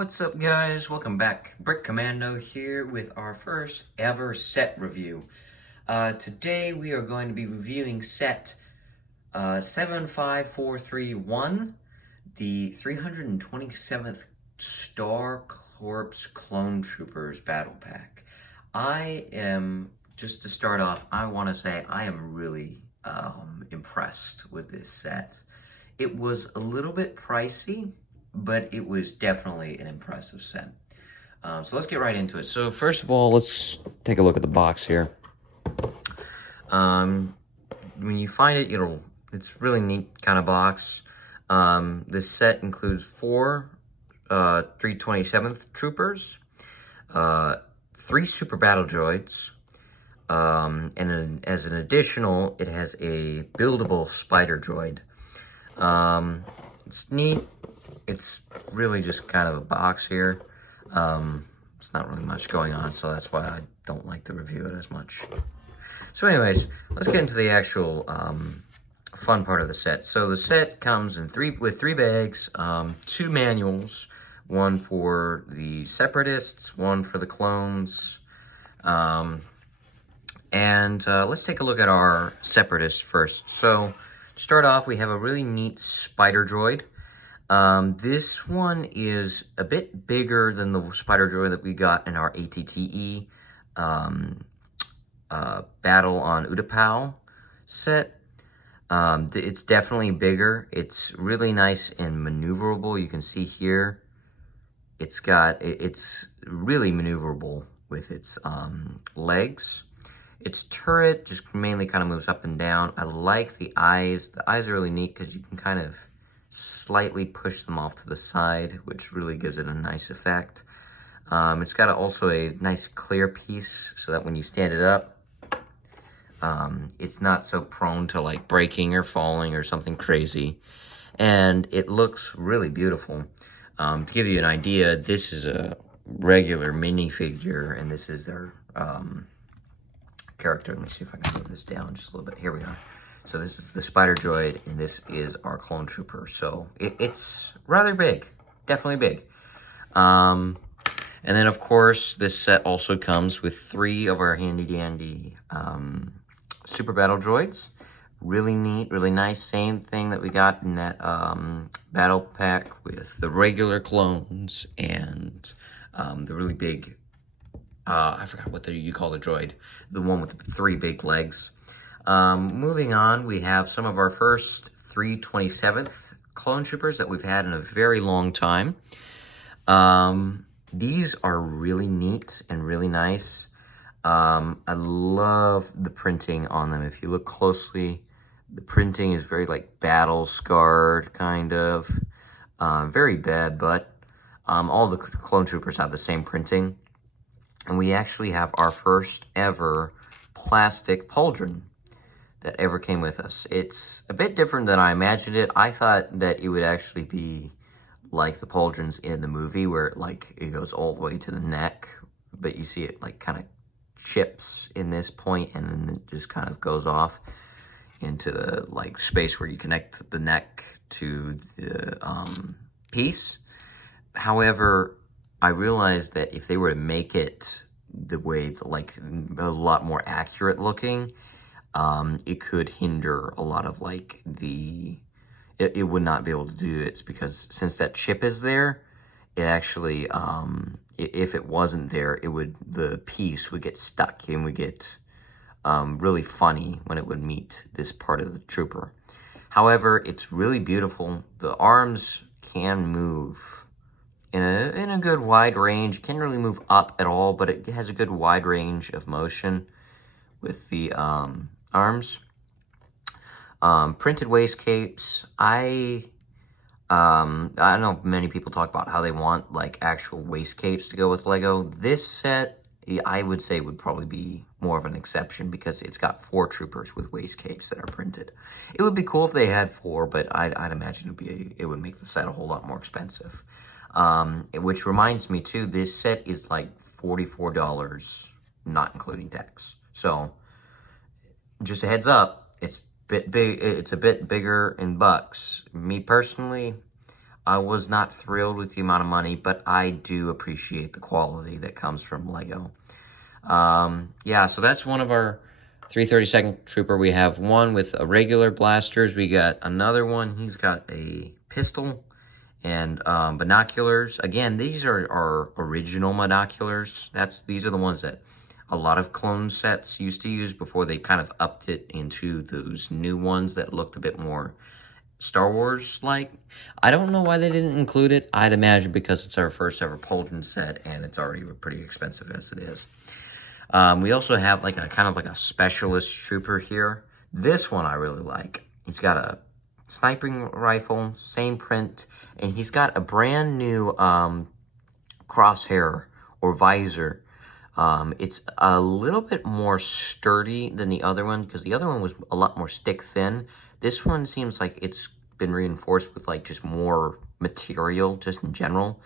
What's up, guys? Welcome back. Brick Commando here with our first ever set review. Today we are going to be reviewing set 75431, the 327th Star Corps Clone Troopers Battle Pack. Just to start off, I want to say I am really impressed with this set. It was a little bit pricey, but it was definitely an impressive set. So let's get right into it. So first of all, let's take a look at the box here. When you find it, it's really neat kind of box. This set includes 4 327th troopers, 3 super battle droids, and as an additional, it has a buildable spider droid. It's neat. It's really just kind of a box here. It's not really much going on, so that's why I don't like to review it as much. So anyways, let's get into the actual fun part of the set. So the set comes in with 3 bags, 2 manuals, one for the Separatists, one for the clones. Let's take a look at our Separatists first. So to start off, we have a really neat spider droid. This one is a bit bigger than the spider droid that we got in our ATTE Battle on Utapau set. It's definitely bigger. It's really nice and maneuverable. You can see here, it's really maneuverable with its legs. Its turret just mainly kind of moves up and down. I like the eyes. The eyes are really neat because you can kind of slightly push them off to the side, which really gives it a nice effect. It's got also a nice clear piece so that when you stand it up, it's not so prone to like breaking or falling or something crazy. And it looks really beautiful. To give you an idea, this is a regular minifigure, and this is their character. Let me see if I can move this down just a little bit. Here we are. So this is the spider droid, and this is our clone trooper. So it's rather big, definitely big. And then of course this set also comes with 3 of our handy dandy super battle droids. Really neat, really nice. Same thing that we got in that battle pack with the regular clones and the really big. I forgot what you call the droid. The one with the 3 big legs. Moving on, we have some of our first 327th clone troopers that we've had in a very long time. These are really neat and really nice. I love the printing on them. If you look closely, the printing is very like battle scarred kind of. Very bad, but all the clone troopers have the same printing. And we actually have our first ever plastic pauldron that ever came with us. It's a bit different than I imagined it. I thought that it would actually be like the pauldrons in the movie where it goes all the way to the neck, but you see it like kind of chips in this point and then it just kind of goes off into the like space where you connect the neck to the piece. However, I realized that if they were to make it the way, like a lot more accurate looking, it could hinder a lot of like it would not be able to do it because since that chip is there, it actually, if it wasn't there, the piece would get stuck and would get really funny when it would meet this part of the trooper. However, it's really beautiful. The arms can move in a good wide range. It can't really move up at all, but it has a good wide range of motion with the arms. Printed waist capes. I know many people talk about how they want like actual waist capes to go with Lego. This set, I would say, would probably be more of an exception because it's got 4 troopers with waist capes that are printed. It would be cool if they had 4, but I'd imagine it would make the set a whole lot more expensive. Which reminds me too, this set is like $44, not including tax. So just a heads up, it's a bit bigger in bucks. Me personally, I was not thrilled with the amount of money, but I do appreciate the quality that comes from Lego. Yeah, so that's one of our 332nd Trooper. We have one with a regular blasters. We got another one. He's got a pistol and binoculars. Again, these are our original binoculars. These are the ones that a lot of clone sets used to use before they kind of upped it into those new ones that looked a bit more Star Wars-like. I don't know why they didn't include it. I'd imagine because it's our first ever Polton set, and it's already pretty expensive as it is. We also have like a kind of like a specialist trooper here. This one I really like. He's got a sniping rifle, same print, and he's got a brand new crosshair or visor. It's a little bit more sturdy than the other one because the other one was a lot more stick thin. This one seems like it's been reinforced with like just more material just in general.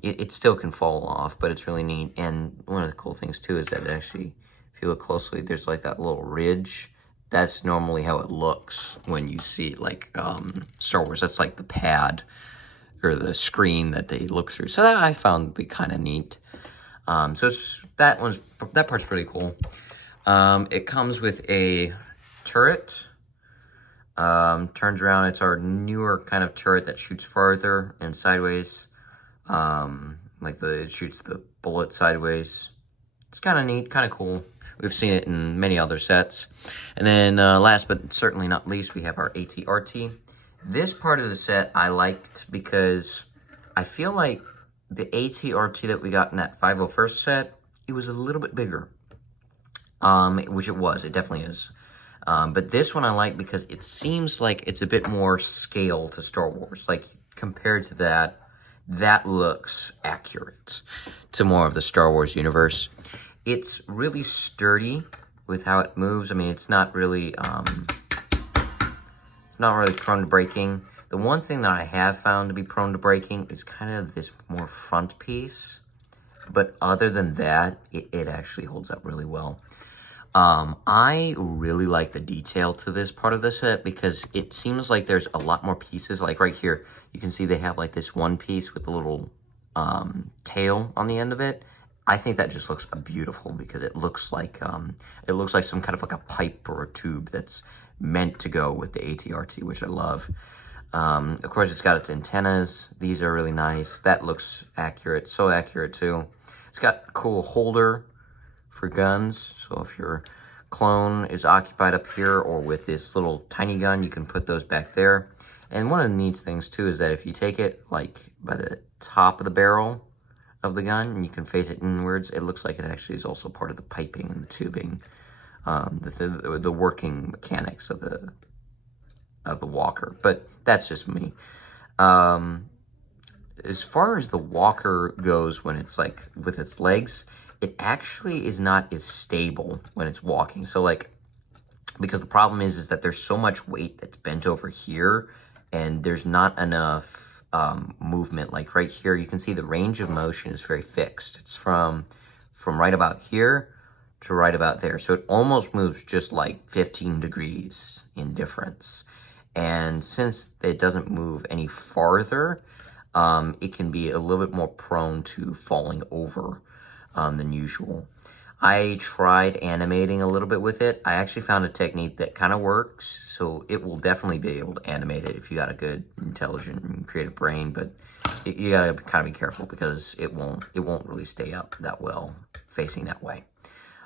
It still can fall off, but it's really neat. And one of the cool things too is that it actually, if you look closely, there's like that little ridge. That's normally how it looks when you see like Star Wars. That's like the pad or the screen that they look through. So that I found to be kind of neat. So that part's pretty cool. It comes with a turret. Turns around. It's our newer kind of turret that shoots farther and sideways. It shoots the bullet sideways. It's kind of neat, kind of cool. We've seen it in many other sets. And then last but certainly not least, we have our AT-RT. This part of the set I liked because I feel like the AT-RT that we got in that 501st set, it was a little bit bigger. Which it definitely is. But this one I like because it seems like it's a bit more scale to Star Wars. Like, compared to that looks accurate to more of the Star Wars universe. It's really sturdy with how it moves. I mean, it's not really prone to breaking. The one thing that I have found to be prone to breaking is kind of this more front piece. But other than that, it actually holds up really well. I really like the detail to this part of the set because it seems like there's a lot more pieces. Like right here, you can see they have like this one piece with the little tail on the end of it. I think that just looks beautiful because it looks like some kind of like a pipe or a tube that's meant to go with the AT-RT, which I love. Of course, it's got its antennas. These are really nice. That looks accurate, so accurate too. It's got a cool holder for guns, so if your clone is occupied up here or with this little tiny gun, you can put those back there. And one of the neat things too is that if you take it like by the top of the barrel of the gun and you can face it inwards, it looks like it actually is also part of the piping and the tubing, the working mechanics of the walker. But that's just me. As far as the walker goes, when it's like with its legs, it actually is not as stable when it's walking. So like, because the problem is that there's so much weight that's bent over here and there's not enough movement. Like right here, you can see the range of motion is very fixed. It's from right about here to right about there. So it almost moves just like 15 degrees in difference. And since it doesn't move any farther, it can be a little bit more prone to falling over than usual. I tried animating a little bit with it. I actually found a technique that kind of works, so it will definitely be able to animate it if you got a good, intelligent, and creative brain, but you gotta kind of be careful because it won't really stay up that well facing that way.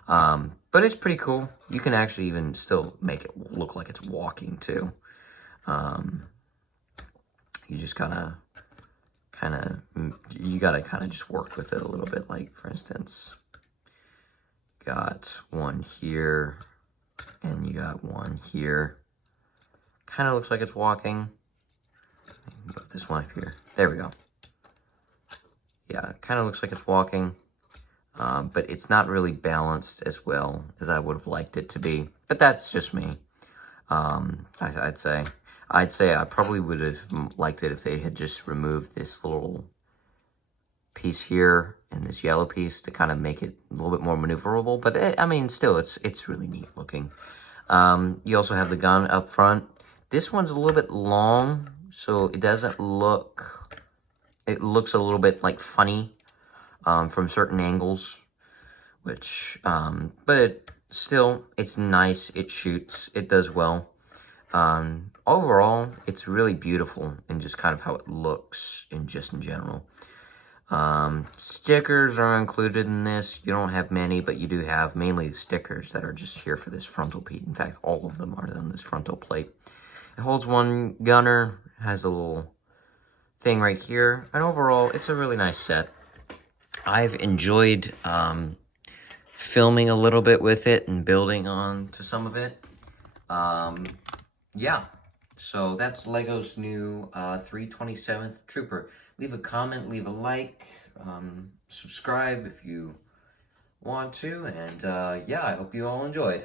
But it's pretty cool. You can actually even still make it look like it's walking too. You just gotta kind of just work with it a little bit. Like, for instance, got one here and you got one here. Kind of looks like it's walking. Put this one up here. There we go. Yeah, it kind of looks like it's walking, but it's not really balanced as well as I would have liked it to be. But that's just me. I'd say I probably would have liked it if they had just removed this little piece here and this yellow piece to kind of make it a little bit more maneuverable. But I mean, still, it's really neat looking. You also have the gun up front. This one's a little bit long, so it doesn't look, it looks a little bit like funny from certain angles, which, but still, it's nice, it shoots, it does well. Overall, it's really beautiful in just kind of how it looks in general. Stickers are included in this. You don't have many, but you do have mainly stickers that are just here for this frontal plate. In fact, all of them are on this frontal plate. It holds one gunner, has a little thing right here, and overall, it's a really nice set. I've enjoyed filming a little bit with it and building on to some of it. Yeah, so that's Lego's new 327th Trooper. Leave a comment, leave a like, subscribe if you want to, and yeah, I hope you all enjoyed.